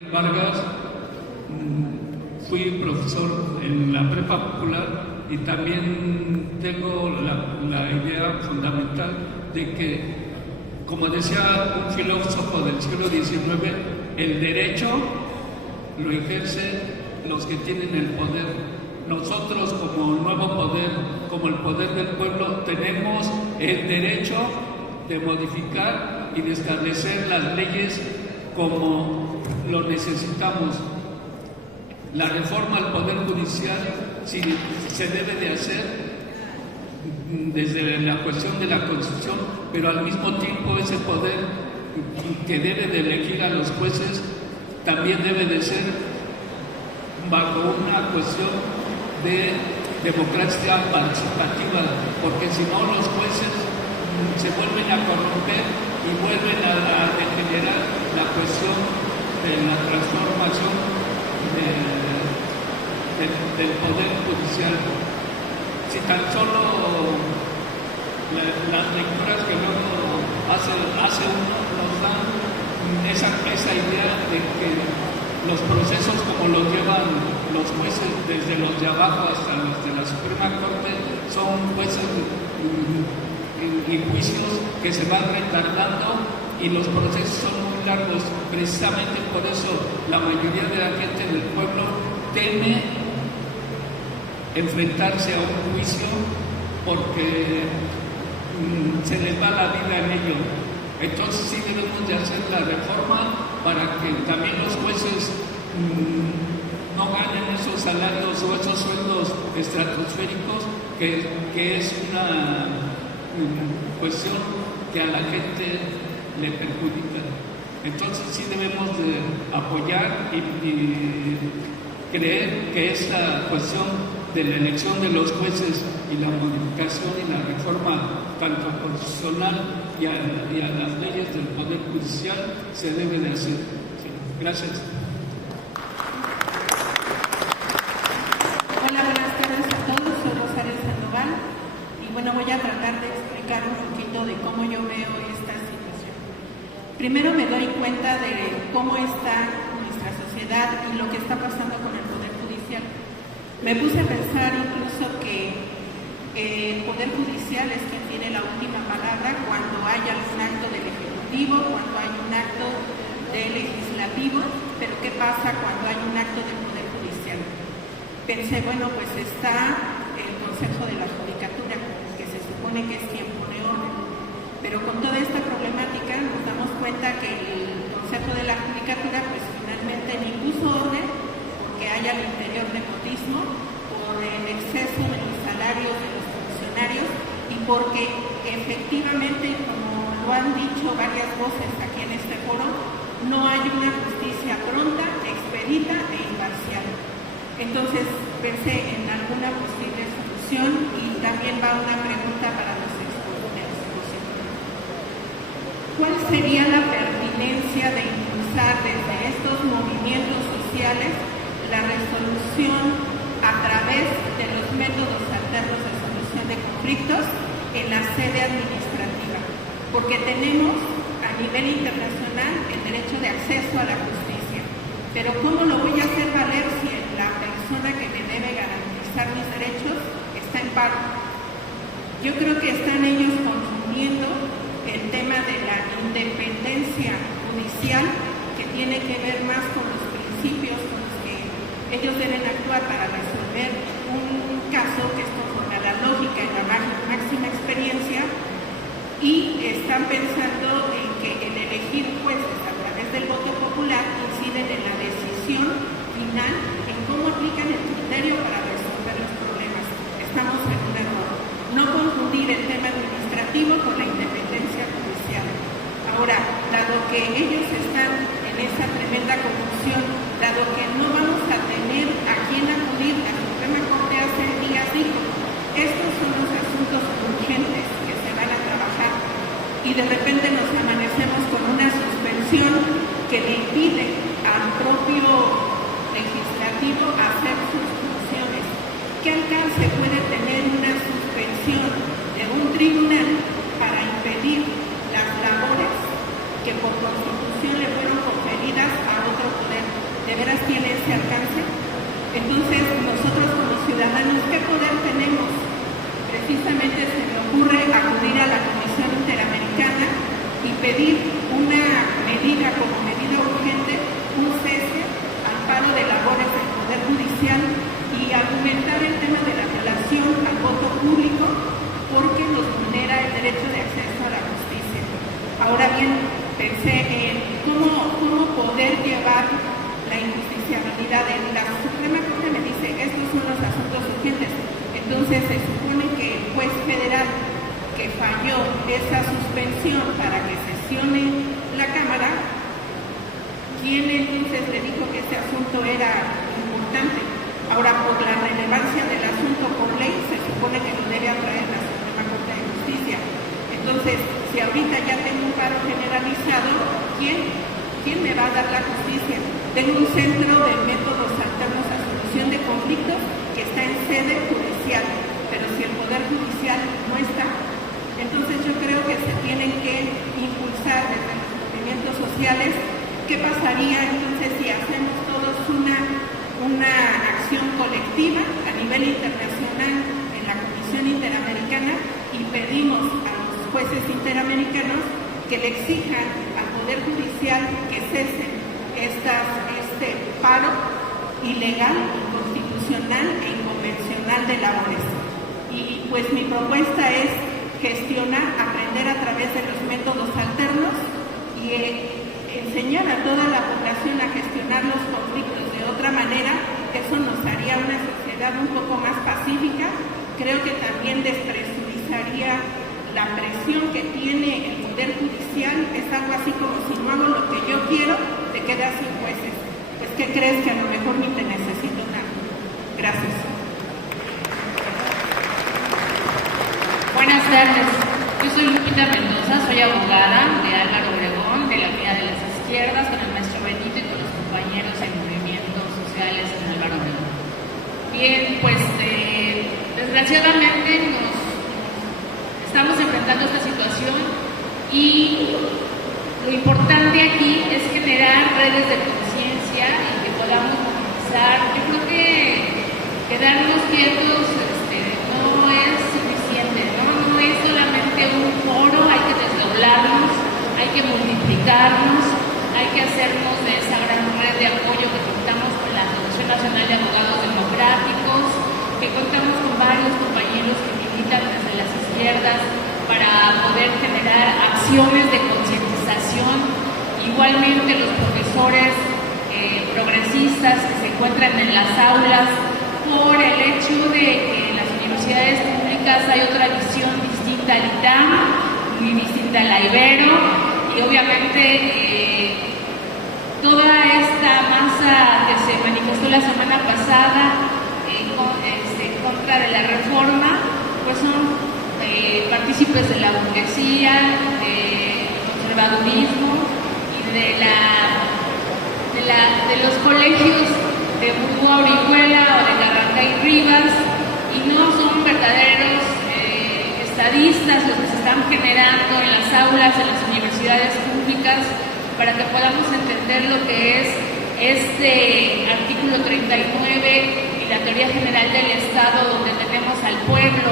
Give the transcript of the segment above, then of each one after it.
Vargas, fui profesor en la prepa popular y también tengo la idea fundamental de que, como decía un filósofo del siglo XIX, el derecho lo ejercen los que tienen el poder. Nosotros, como nuevo poder, como el poder del pueblo, tenemos el derecho de modificar y de establecer las leyes como lo necesitamos. La reforma al Poder Judicial sí, se debe de hacer desde la cuestión de la Constitución, pero al mismo tiempo ese poder que debe de elegir a los jueces también debe de ser bajo una cuestión de democracia participativa, porque si no los jueces se vuelven a corromper y vuelven a degenerar la cuestión de la transformación del Poder Judicial. Si tan solo las lecturas que luego hace uno nos dan esa idea de que los procesos como los llevan los jueces desde los de abajo hasta los de la Suprema Corte son jueces y juicios que se van retardando y los procesos son muy largos. Precisamente por eso la mayoría de la gente del pueblo teme enfrentarse a un juicio porque se les va la vida en ello. Entonces sí debemos de hacer la reforma para que también los jueces no ganen esos salarios o esos sueldos estratosféricos que es una cuestión que a la gente le perjudica. Entonces sí debemos de apoyar y creer que esta cuestión de la elección de los jueces y la modificación y la reforma tanto constitucional y a las leyes del Poder Judicial se debe de hacer. Sí. Gracias. Hola, buenas tardes a todos. Soy Rosario Sandoval y bueno, voy a tratar de explicar un poquito de cómo yo veo esta situación. Primero me doy cuenta de cómo está nuestra sociedad y lo que está pasando con el Poder Judicial. Me puse a pensar incluso que el Poder Judicial es quien tiene la última palabra cuando hay algún acto del Ejecutivo, cuando hay un acto del Legislativo, pero ¿qué pasa cuando hay un acto del Poder Judicial? Pensé, bueno, pues está el Consejo de la Judicatura, que se supone que es quien pone orden, pero con toda esta problemática nos damos cuenta que el Consejo de la Judicatura pues finalmente ni puso orden porque hay al interior nepotismo, por el exceso de los salarios de los funcionarios y porque efectivamente, como lo han dicho varias voces aquí en este foro, no hay una justicia pronta, expedita e imparcial. Entonces pensé en alguna posible solución y también va una pregunta para los expositores. ¿Cuál sería la pertinencia de impulsar desde estos movimientos sociales la resolución a través de los métodos alternos de solución de conflictos en la sede administrativa? Porque tenemos a nivel internacional el derecho de acceso a la justicia, pero ¿cómo lo voy a hacer valer si la persona que me debe garantizar mis derechos está en paro? Yo creo que están ellos confundiendo el tema de la independencia judicial, que tiene que ver más con los principios con los que ellos deben actuar para resolver un caso que es conforme a la lógica y la máxima experiencia, y están pensando en que el elegir jueces a través del voto popular inciden en la decisión final en cómo aplican el criterio para resolver los problemas. Estamos en un error. No confundir el tema administrativo con la independencia judicial. Ahora, dado que ellos están en esa tremenda confusión, dado que no vamos a tener a quién acudir, la Suprema Corte hace días dijo, estos son los asuntos urgentes que se van a trabajar, y de repente nos amanecemos con una suspensión que le impide de veras tiene ese alcance. Entonces, nosotros como ciudadanos, ¿qué poder tenemos? Precisamente se me ocurre acudir a la Comisión Interamericana y pedir una medida como medida urgente, un cese al paro de labores del Poder Judicial y argumentar el tema de la violación al voto público porque nos vulnera el derecho de acceso a la justicia. Ahora bien, pensé en cómo poder llevar la injusticiabilidad. La Suprema Corte me dice, estos son los asuntos urgentes. Entonces se supone que el juez federal que falló esa suspensión para que sesione la Cámara, ¿quién entonces le dijo que ese asunto era importante? Ahora, por la relevancia del asunto por ley, se supone que lo debe atraer la Suprema Corte de Justicia. Entonces, si ahorita ya tengo un paro generalizado, ¿quién me va a dar la justicia? Tengo un centro de métodos alternos a solución de conflictos que está en sede judicial, pero si el Poder Judicial no está, entonces yo creo que se tienen que impulsar desde los movimientos sociales. ¿Qué pasaría entonces si hacemos todos una acción colectiva a nivel internacional en la Comisión Interamericana y pedimos a los jueces interamericanos que le exijan al Poder Judicial que cesen este paro ilegal, inconstitucional e inconvencional de labores? Y pues mi propuesta es gestionar, aprender a través de los métodos alternos y enseñar a toda la población a gestionar los conflictos de otra manera. Eso nos haría una sociedad un poco más pacífica. Creo que también despresurizaría la presión que tiene el Poder Judicial. Es algo así como si no hago lo que yo quiero, te quedas sin jueces. Pues, ¿qué crees? Que a lo mejor ni te necesito nada. Gracias. Buenas tardes. Yo soy Lupita Mendoza, soy abogada de Álvaro Obregón, de la Unidad de las Izquierdas, con el maestro Benito y con los compañeros en movimientos sociales en Álvaro Obregón. Bien, pues desgraciadamente nos estamos enfrentando esta situación y lo importante aquí es generar redes de conciencia y que podamos movilizar. Yo creo que quedarnos quietos no es suficiente, no es solamente un foro, hay que desdoblarnos, hay que multiplicarnos, hay que hacernos de esa gran red de apoyo que contamos con la Asociación Nacional de Abogados Democráticos, que contamos con varios compañeros que militan desde las izquierdas para poder generar acciones de concientización. Igualmente los profesores progresistas que se encuentran en las aulas, por el hecho de que en las universidades públicas hay otra visión distinta al ITAM, muy distinta al Ibero, y obviamente toda esta masa que se manifestó la semana pasada en contra de la reforma, pues son partícipes de la burguesía, del conservadurismo y de los colegios de Burgoa Orihuela o de Garrancay Rivas, y no son verdaderos estadistas los que se están generando en las aulas de las universidades públicas para que podamos entender lo que es este artículo 39 y la teoría general del Estado, donde tenemos al pueblo,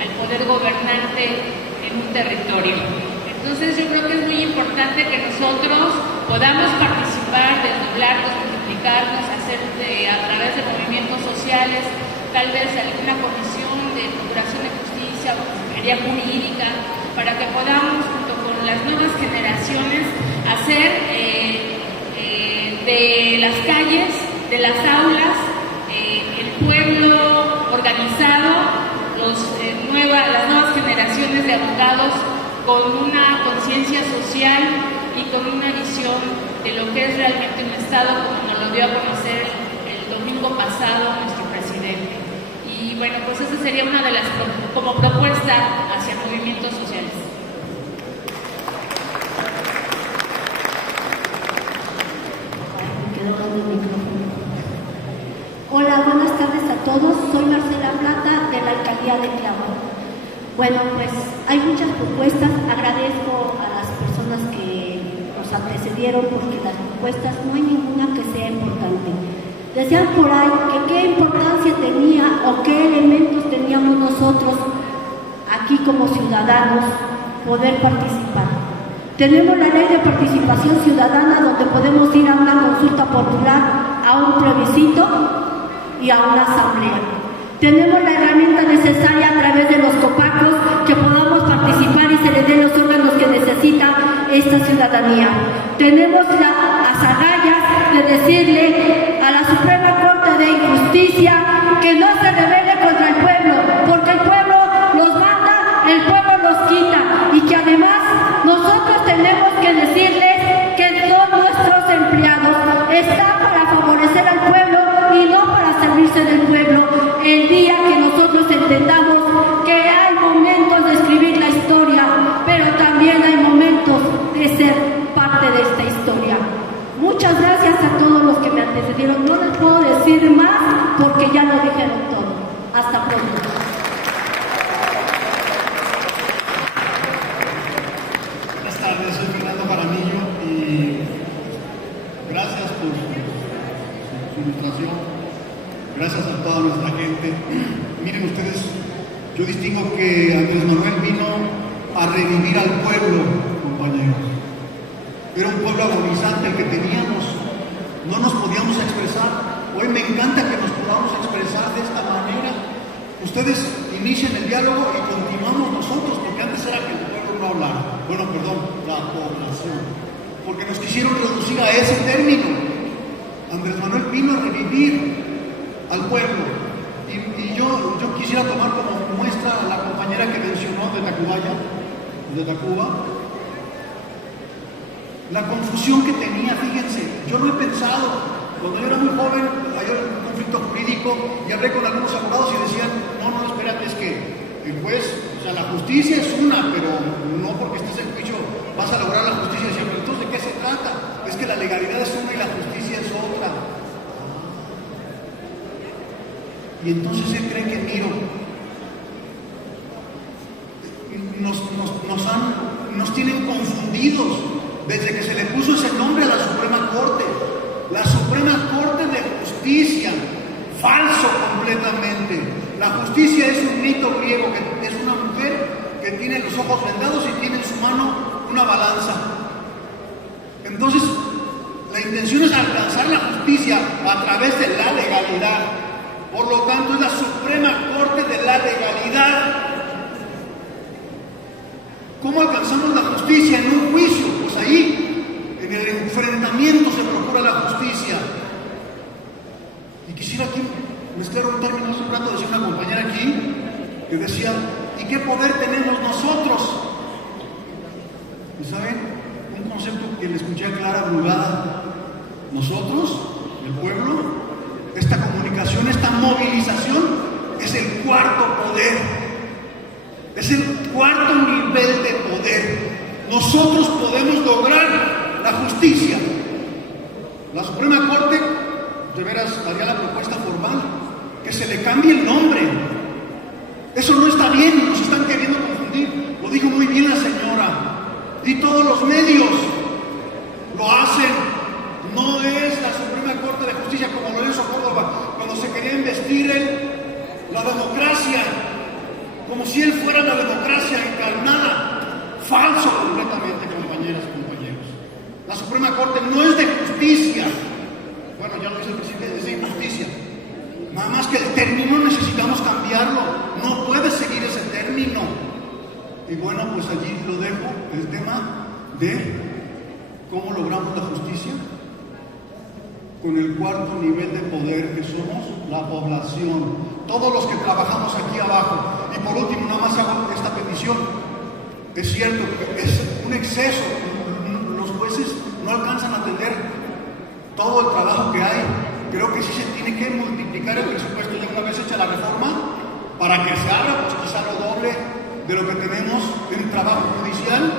al poder gobernante en un territorio. Entonces yo creo que es muy importante que nosotros podamos participar, desdoblarnos, multiplicarnos, hacer a través de movimientos sociales, tal vez alguna comisión de procuración de justicia o consejería jurídica, para que podamos, junto con las nuevas generaciones, hacer de las calles, de las aulas, el pueblo organizado, las nuevas generaciones de abogados con una conciencia social y con una visión de lo que es realmente un Estado, como nos lo dio a conocer el domingo pasado nuestro presidente. Y bueno, pues esa sería una de las como propuesta hacia movimientos sociales. Hola, buenas tardes a todos. Soy Marcela Plata, de la Alcaldía de Tláhuac. Bueno, pues hay muchas propuestas. Agradezco a las personas que nos antecedieron, porque las propuestas no hay ninguna que sea importante. Decían por ahí que qué importancia tenía o qué elementos teníamos nosotros aquí como ciudadanos poder participar. Tenemos la ley de participación ciudadana donde podemos ir a una consulta popular, a un plebiscito y a una asamblea. Tenemos la herramienta necesaria a través de los copacos que podamos participar y se les den los órganos que necesita esta ciudadanía. Tenemos las agallas de decirle a la Suprema Corte de Justicia que no se rebele contra el pueblo, porque el pueblo los manda, el pueblo los quita, y que además nosotros tenemos que decirles que todos nuestros empleados están para favorecer al pueblo y no para servirse del pueblo. El día que nosotros entendamos que hay momentos de escribir la historia, pero también hay momentos de ser parte de esta historia. Muchas gracias a todos los que me antecedieron. No les puedo decir más porque ya lo dijeron todo. Hasta pronto. Buenas tardes, soy Fernando Jaramillo y gracias por su ilustración. Gracias a toda nuestra gente. Miren ustedes, yo distingo que Andrés Manuel vino a revivir al pueblo, compañeros. Era un pueblo agonizante el que teníamos. No nos podíamos expresar. Hoy me encanta que nos podamos expresar de esta manera. Ustedes inician el diálogo y continuamos nosotros, porque antes era que el pueblo no hablara. Bueno, perdón, la población. Porque nos quisieron reducir a ese término. Andrés Manuel vino a revivir al pueblo. Y yo quisiera tomar como muestra a la compañera que mencionó de Tacuba, la confusión que tenía. Fíjense, yo no he pensado, cuando yo era muy joven, había un conflicto jurídico y hablé con algunos abogados y decían, no, espérate, es que el juez, o sea, la justicia es una, pero no porque estés en juicio vas a lograr la justicia. Decían, pero entonces, ¿de qué se trata? Es que la legalidad es una y la justicia es otra. Y entonces él cree que nos tienen confundidos desde que se le puso ese nombre a la Suprema Corte. La Suprema Corte de Justicia, falso completamente. La justicia es un mito griego, que es una mujer que tiene los ojos vendados y tiene en su mano una balanza. Entonces, la intención es alcanzar la justicia a través de la legalidad. Por lo tanto, es la Suprema Corte de la legalidad. ¿Cómo alcanzamos la justicia en un juicio? Pues ahí, en el enfrentamiento se procura la justicia. Y quisiera aquí mezclar un término. Hace un rato decía una compañera aquí, que decía, ¿y qué poder tenemos nosotros? ¿Y saben? Un concepto que le escuché a Clara Brugada. Nosotros, el pueblo, esta comunicación, esta movilización, es el cuarto poder. Es el cuarto nivel de poder. Nosotros podemos lograr la justicia. La Suprema Corte, de veras, haría la propuesta formal, que se le cambie el nombre. Eso no está bien, nos están queriendo confundir. Lo dijo muy bien la señora. Y todos los medios lo hacen. No es la Suprema Corte de Justicia como Lorenzo Córdoba, cuando se quería investir la democracia, como si él fuera la democracia encarnada. Falso completamente, compañeras y compañeros. La Suprema Corte no es de justicia. Bueno, ya lo dice el presidente, es de injusticia. Nada más que el término necesitamos cambiarlo. No puede seguir ese término. Y bueno, pues allí lo dejo, el tema de cómo logramos la justicia con el cuarto nivel de poder, que somos la población, todos los que trabajamos aquí abajo. Y por último, nada más hago esta petición. Es cierto que es un exceso, los jueces no alcanzan a atender todo el trabajo que hay. Creo que sí se tiene que multiplicar el presupuesto ya una vez hecha la reforma, para que se haga, pues quizá lo doble de lo que tenemos en trabajo judicial,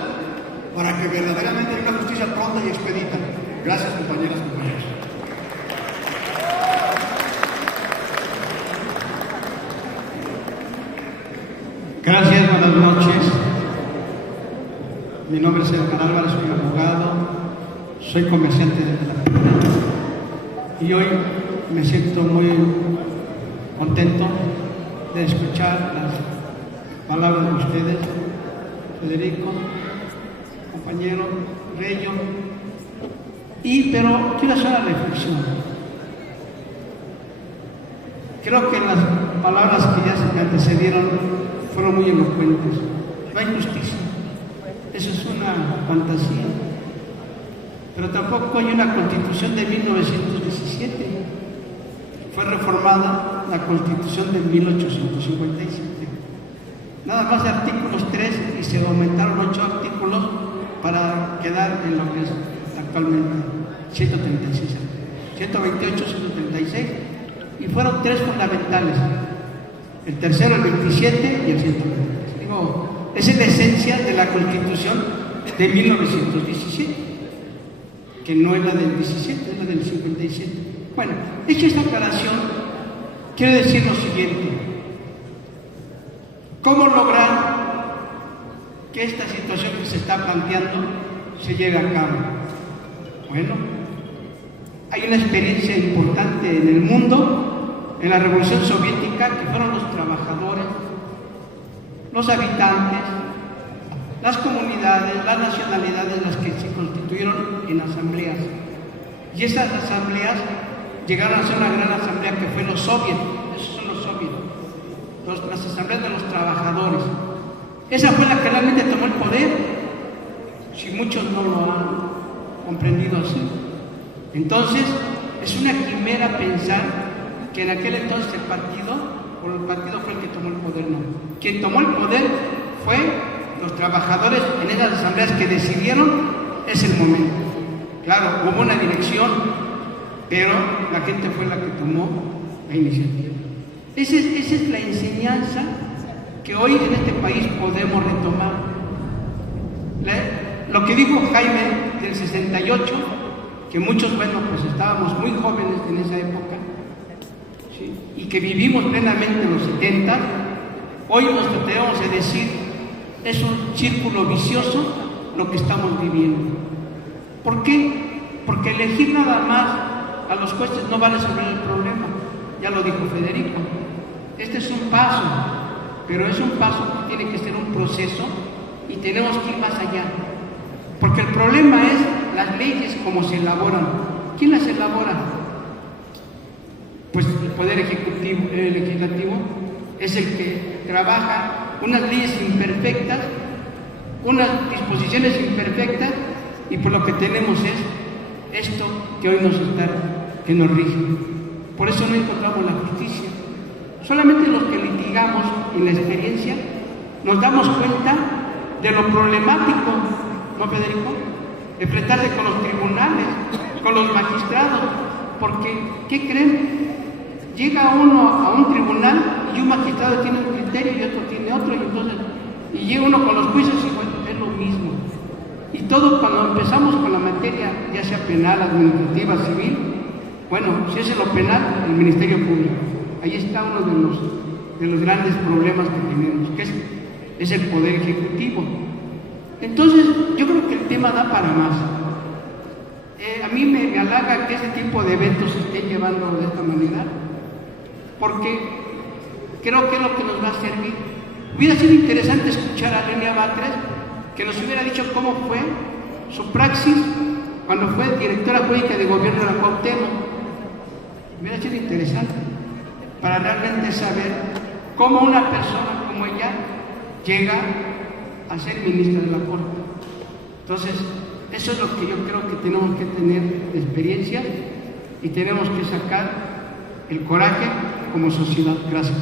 para que verdaderamente haya una justicia pronta y expedita. Gracias, compañeras y compañeros. Gracias, buenas noches. Mi nombre es Edgar Álvarez, soy abogado, soy comerciante de la y hoy me siento muy contento de escuchar las palabras de ustedes, Federico, compañero, Reyo, pero quiero hacer una reflexión. Creo que las palabras que ya se me antecedieron fueron muy elocuentes. No hay justicia, eso es una fantasía. Pero tampoco hay una Constitución de 1917. Fue reformada la Constitución de 1857. Nada más de artículos 3 y se aumentaron 8 artículos para quedar en lo que es actualmente 136, 128, 136, y fueron 3 fundamentales: el tercero, el 27 y el 136. Digo, esa es la esencia de la Constitución de 1917, que no es la del 17, es la del 57. Bueno, hecha esta aclaración, quiero decir lo siguiente: ¿cómo lograr que esta situación que se está planteando se lleve a cabo? Bueno, hay una experiencia importante en el mundo, en la Revolución Soviética, que fueron los trabajadores, los habitantes, las comunidades, las nacionalidades, las que se constituyeron en asambleas. Y esas asambleas llegaron a ser una gran asamblea que fue los soviets. Esos son los soviets, las asambleas de los trabajadores. Esa fue la que realmente tomó el poder, si muchos no lo han comprendido así. Entonces, es una quimera pensar que en aquel entonces el partido fue el que tomó el poder. No. Quien tomó el poder fue los trabajadores en esas asambleas que decidieron, es el momento. Claro, hubo una dirección, pero la gente fue la que tomó la iniciativa. Esa es la enseñanza que hoy en este país podemos retomar. Lo que dijo Jaime del 68, que muchos, pues estábamos muy jóvenes en esa época, ¿sí? Y que vivimos plenamente en los 70, hoy nos tenemos que decir, es un círculo vicioso lo que estamos viviendo. ¿Por qué? Porque elegir nada más a los jueces no va a resolver el problema, ya lo dijo Federico. Este es un paso, pero es un paso que tiene que ser un proceso y tenemos que ir más allá. Porque el problema es las leyes como se elaboran. ¿Quién las elabora? Pues el Poder Ejecutivo, el Legislativo, es el que trabaja unas leyes imperfectas, unas disposiciones imperfectas, y por lo que tenemos es esto que hoy que nos rige. Por eso no encontramos la justicia. Solamente los que litigamos en la experiencia nos damos cuenta de lo problemático, ¿no, Federico? Enfrentarse con los tribunales, con los magistrados, porque, ¿qué creen? Llega uno a un tribunal y un magistrado tiene un criterio y otro tiene otro, y llega uno con los juicios y bueno, es lo mismo. Y todo cuando empezamos con la materia, ya sea penal, administrativa, civil, bueno, si es en lo penal, el Ministerio Público. Ahí está uno de los grandes problemas que tenemos, que es el Poder Ejecutivo. Entonces, yo creo que el tema da para más. A mí me halaga que este tipo de eventos se estén llevando de esta manera, porque creo que es lo que nos va a servir. Hubiera sido interesante escuchar a Lenia Batres, que nos hubiera dicho cómo fue su praxis cuando fue directora jurídica de gobierno de la Cuauhtémoc. Hubiera sido interesante para realmente saber cómo una persona como ella llega a ser ministra de la Corte. Entonces, eso es lo que yo creo que tenemos que tener de experiencia y tenemos que sacar el coraje como sociedad. Gracias.